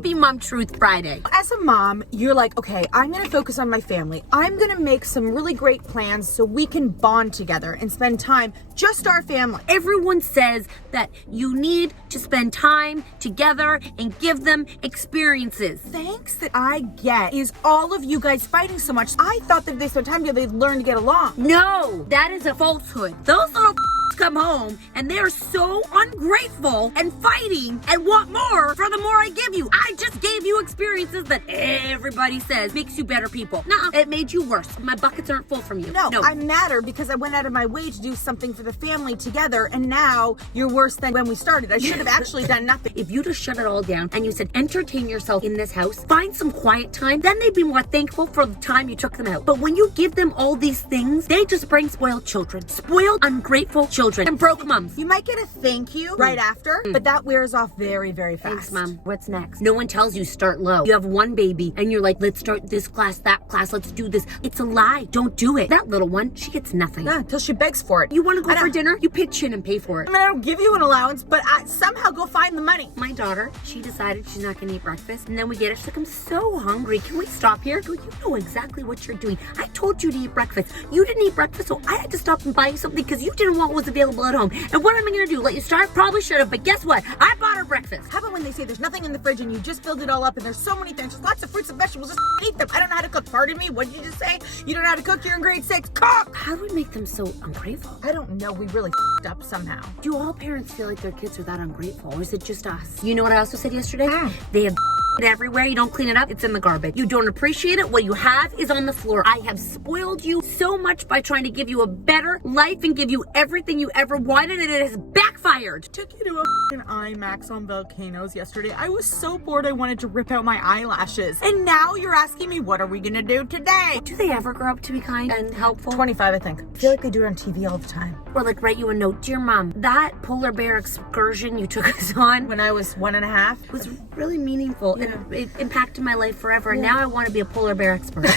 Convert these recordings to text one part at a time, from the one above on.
Happy Mom Truth Friday. As a mom, you're like, okay, I'm going to focus on my family. I'm going to make some really great plans so we can bond together and spend time, just our family. Everyone says that you need to spend time together and give them experiences. Thanks that I get is all of you guys fighting so much. I thought that if they spent time together, they'd learn to get along. No, that is a falsehood. Those little come home and they're so ungrateful and fighting and want more for the more I give you. I just gave you experiences that everybody says makes you better people. No, it made you worse. My buckets aren't full from you. No, I'm madder because I went out of my way to do something for the family together, and now you're worse than when we started. I should have actually done nothing. If you just shut it all down and you said, entertain yourself in this house, find some quiet time, then they'd be more thankful for the time you took them out. But when you give them all these things, they just bring spoiled children. Spoiled, ungrateful children. And broke moms. You might get a thank you right after, but that wears off very, very fast. Thanks, Mom. What's next? No one tells you start low. You have one baby and you're like, let's start this class, that class, let's do this. It's a lie. Don't do it. That little one, she gets nothing. Yeah, until she begs for it. You want to go for dinner? You pitch in and pay for it. I mean, I don't give you an allowance, but I somehow go find the money. My daughter, she decided she's not going to eat breakfast, and then we get her. She's like, I'm so hungry. Can we stop here? You know exactly what you're doing. I told you to eat breakfast. You didn't eat breakfast, so I had to stop and buy you something because you didn't want what was available at home. And what am I going to do? Let you starve? Probably should have, but guess what? I bought her breakfast. How about when they say there's nothing in the fridge and you just filled it all up and there's so many things, lots of fruits and vegetables, just eat them. I don't know how to cook. Pardon me? What did you just say? You don't know how to cook? You're in grade 6. Cook! How do we make them so ungrateful? I don't know. We really up somehow. Do all parents feel like their kids are that ungrateful, or is it just us? You know what I also said yesterday? They have everywhere. You don't clean it up, it's in the garbage. You don't appreciate it. What you have is on the floor. I have spoiled you so much by trying to give you a better life and give you everything you ever wanted, and it has backfired. Took you to a IMAX on volcanoes yesterday. I was so bored I wanted to rip out my eyelashes. And now you're asking me, what are we gonna do today? Do they ever grow up to be kind and helpful? 25, I think. I feel like they do it on TV all the time. Or like write you a note, dear Mom, that polar bear excursion you took us on when I was 1.5 was really meaningful. Yeah. It impacted my life forever, and now I want to be a polar bear expert.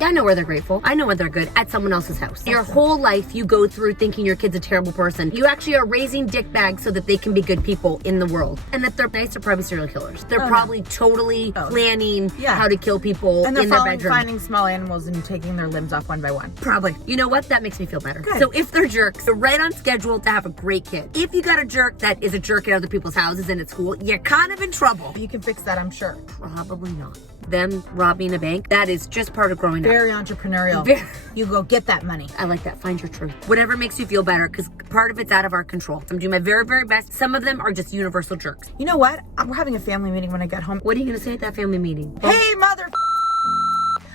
I know where they're grateful. I know when they're good at someone else's house. Your whole life you go through thinking your kid's a terrible person. You actually are raising dick bags so that they can be good people in the world. And that they're nice, they're probably serial killers. They're probably totally planning how to kill people and they're in their bedroom. Finding small animals and taking their limbs off one by one. Probably. You know what? That makes me feel better. Good. So if they're jerks, they're right on schedule to have a great kid. If you got a jerk that is a jerk at other people's houses and at school, you're kind of in trouble. You can fix that, I'm sure. Probably not. Them robbing a bank, that is just part of growing up. Very entrepreneurial. You go get that money. I like that. Find your truth. Whatever makes you feel better, because part of it's out of our control. I'm doing my very, very best. Some of them are just universal jerks. You know what? We're having a family meeting when I get home. What are you going to say at that family meeting? Hey, mother...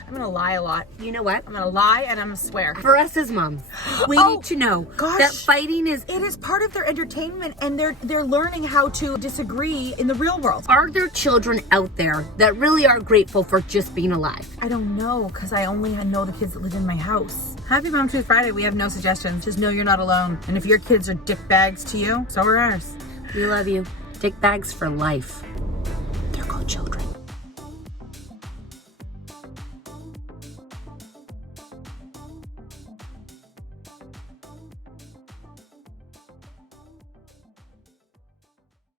I'm gonna lie a lot. You know what? I'm gonna lie and I'm gonna swear. For us as moms, we need to know that fighting is... It is part of their entertainment, and they're learning how to disagree in the real world. Are there children out there that really are grateful for just being alive? I don't know, because I only know the kids that live in my house. Happy Mom Truth Friday. We have no suggestions. Just know you're not alone. And if your kids are dick bags to you, so are ours. We love you. Dick bags for life. They're called children.